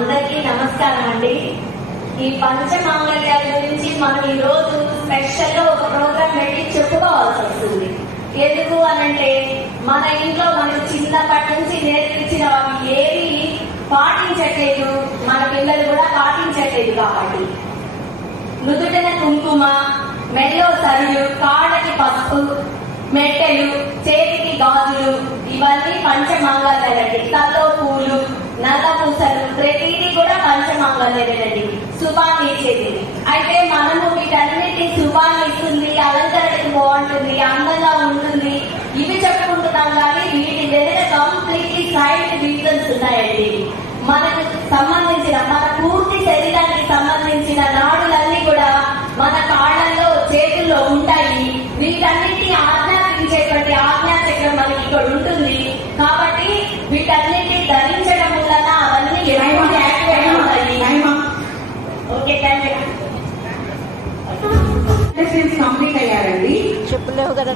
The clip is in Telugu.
అందరికీ నమస్కారం అండి. ఈ పంచమాంగళ్యాల గురించి మనం ఈ రోజు స్పెషల్గా ఒక ప్రోగ్రామ్ పెట్టి చెప్పుకోవాల్సి వస్తుంది. ఎందుకు అనంటే మన ఇంట్లో మనకు చిన్నప్పటి నుంచి నేర్పించిన అవి ఏవి పాటించట్లేదు మన పిల్లలు కూడా పాటించట్లేదు కాబట్టి. నుదుటిన కుంకుమ మెల్లో సరులు కాళ్ళకి పసుపు మెట్టెలు చేతికి గాజులు ఇవన్నీ పంచమాంగళ్యాలండి శుభాన్ని ఇచ్చేది అయితే మనము వీటన్నిటి శుభాన్ని ఇస్తుంది అలంకరణకి బాగుంటుంది అందంగా ఉంటుంది. ఇవి చెప్పుకుంటున్నాం కానీ వీటి వెనుక కంప్లీట్లీ సైడ్ రీజన్స్ ఉన్నాయండి. మనకు సంబంధించిన మన పూర్తి శరీరానికి సంబంధించిన నాడులన్నీ కూడా మన కాళ్ళల్లో చేతుల్లో ఉంటాయి. వీటన్నిటి ఆజ్ఞాపించేటువంటి ఆజ్ఞా చక్రం మనకి ఇక్కడ ఉంటుంది. కంప్లీట్ అయ్యారండి. చెప్పలేవు కదా